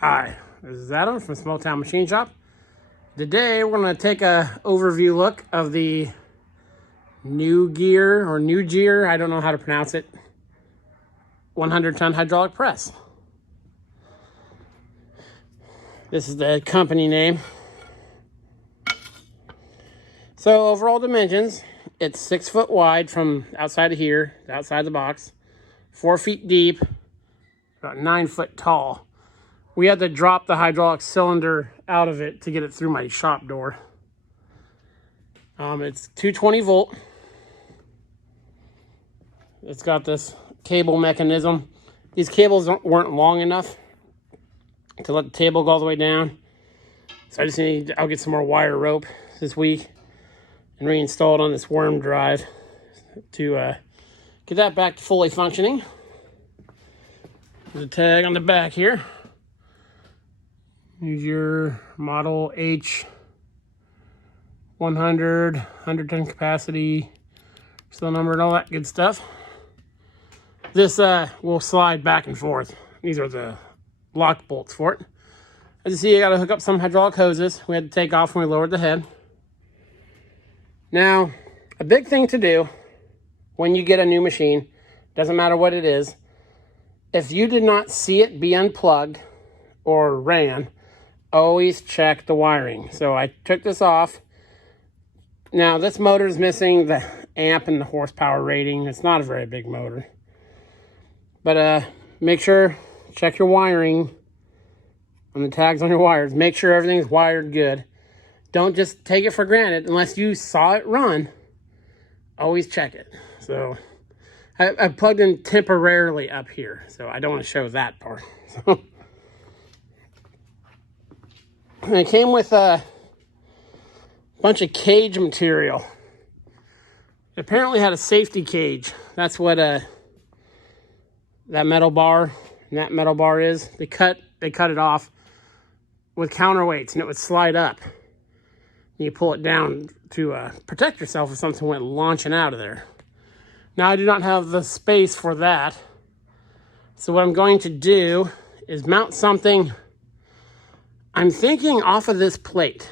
Hi, this is Adam from Small Town Machine Shop. Today we're going to take a overview look of the Nugier or Nugier, I don't know how to pronounce it, 100-ton hydraulic press. This is the company name. So overall dimensions, it's 6 foot wide from outside of here to outside the box, 4 feet deep, about 9 foot tall. We had to drop the hydraulic cylinder out of it to get it through my shop door. It's 220 volt. It's got this cable mechanism. These cables weren't long enough to let the table go all the way down. So I'll get some more wire rope this week and reinstall it on this worm drive to get that back to fully functioning. There's a tag on the back here. Use your model H 100, 100-ton capacity, still number and all that good stuff. This will slide back and forth. These are the lock bolts for it. As you see, I got to hook up some hydraulic hoses. We had to take off when we lowered the head. Now, a big thing to do when you get a new machine, doesn't matter what it is, if you did not see it be unplugged or ran, always check the wiring. So I took this off. Now this motor is missing the amp and the horsepower rating. It's not a very big motor. But make sure, check your wiring on the tags on your wires. Make sure everything's wired good. Don't just take it for granted unless you saw it run. Always check it. So I plugged in temporarily up here, so I don't want to show that part. So and it came with a bunch of cage material. It apparently had a safety cage. That's what that metal bar and that metal bar is. They cut it off with counterweights, and it would slide up. You pull it down to protect yourself if something went launching out of there. Now I do not have the space for that. So what I'm going to do is mount something. I'm thinking off of this plate.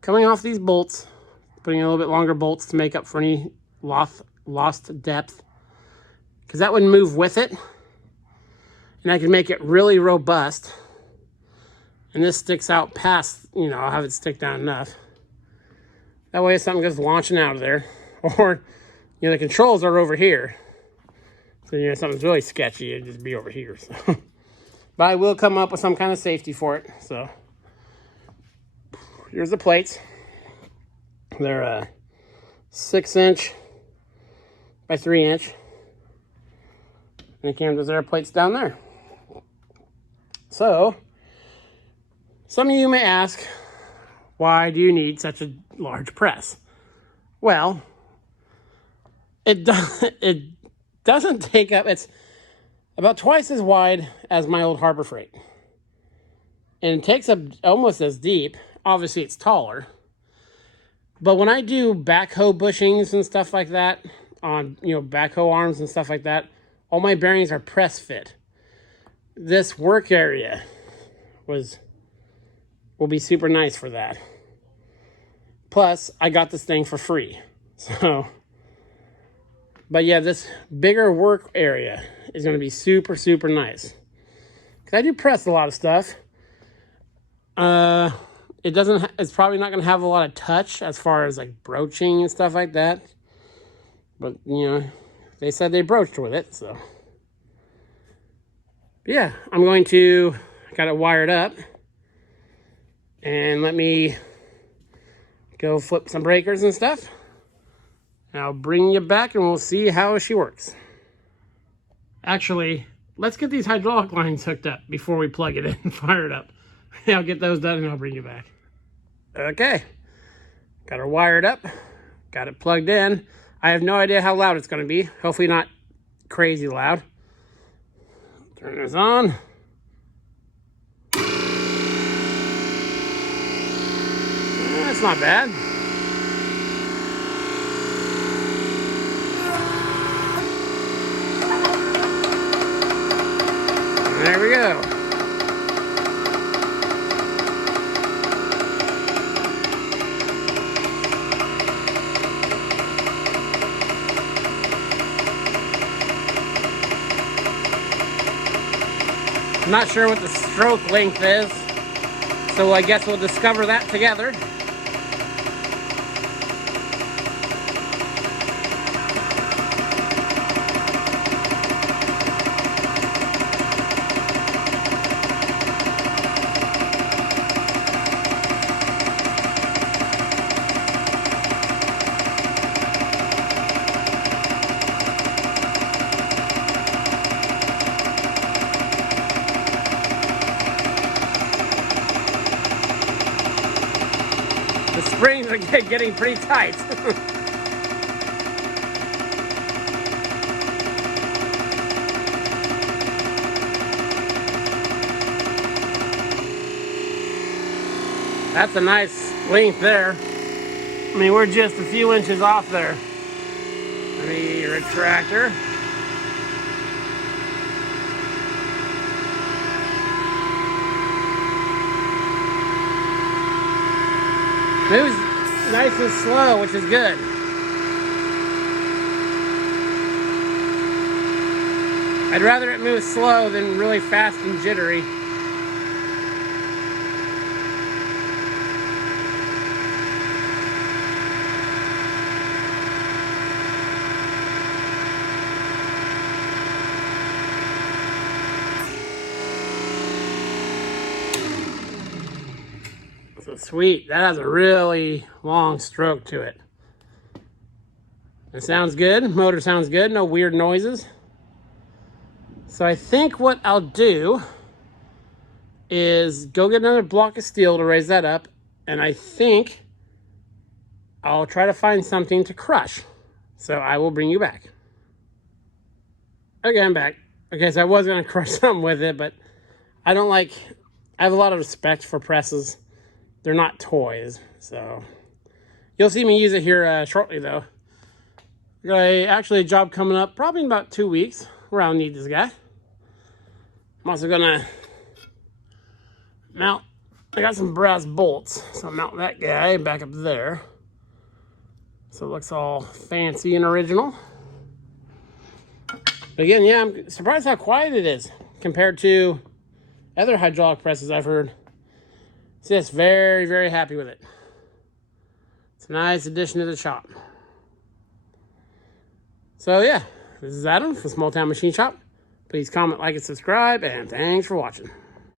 Coming off these bolts, putting in a little bit longer bolts to make up for any lost depth. Because that would move with it. And I can make it really robust. And this sticks out past, I'll have it stick down enough. That way if something goes launching out of there. Or, the controls are over here. So, if something's really sketchy, it'd just be over here. So. But I will come up with some kind of safety for it. So here's the plates. They're 6-inch by 3-inch. And again, those are plates down there. So some of you may ask, why do you need such a large press? Well, it doesn't take up, it's about twice as wide as my old Harbor Freight. And it takes up almost as deep. Obviously, it's taller. But when I do backhoe bushings and stuff like that, on, backhoe arms and stuff like that, all my bearings are press fit. This work area will be super nice for that. Plus, I got this thing for free. So, but yeah, this bigger work area is going to be super, super nice. Because I do press a lot of stuff. It's probably not going to have a lot of touch as far as like broaching and stuff like that. But, they said they broached with it, so. But yeah, I'm going to, got it wired up. And let me go flip some breakers and stuff. And I'll bring you back and we'll see how she works. Actually, let's get these hydraulic lines hooked up before we plug it in and fire it up. I'll get those done and I'll bring you back. Okay, got her wired up, got it plugged in. I have no idea how loud it's going to be. Hopefully not crazy loud. Turn this on. That's not bad. There we go. I'm not sure what the stroke length is, so I guess we'll discover that together. The springs are getting pretty tight. That's a nice length there. I mean, we're just a few inches off there. Let me retractor. Moves nice and slow, which is good. I'd rather it move slow than really fast and jittery. So sweet. That has a really long stroke to it. It sounds good. Motor sounds good. No weird noises. So I think what I'll do is go get another block of steel to raise that up. And I think I'll try to find something to crush. So I will bring you back. Okay, I'm back. Okay, so I was going to crush something with it, but I have a lot of respect for presses. They're not toys, so you'll see me use it here shortly, though. Got actually a job coming up probably in about 2 weeks where I'll need this guy. I'm also gonna mount, I got some brass bolts, so I'll mount that guy back up there. So it looks all fancy and original. But again, yeah, I'm surprised how quiet it is compared to other hydraulic presses I've heard. So yes, very, very happy with it. It's a nice addition to the shop. So yeah, this is Adam from Small Town Machine Shop. Please comment, like, and subscribe, and thanks for watching.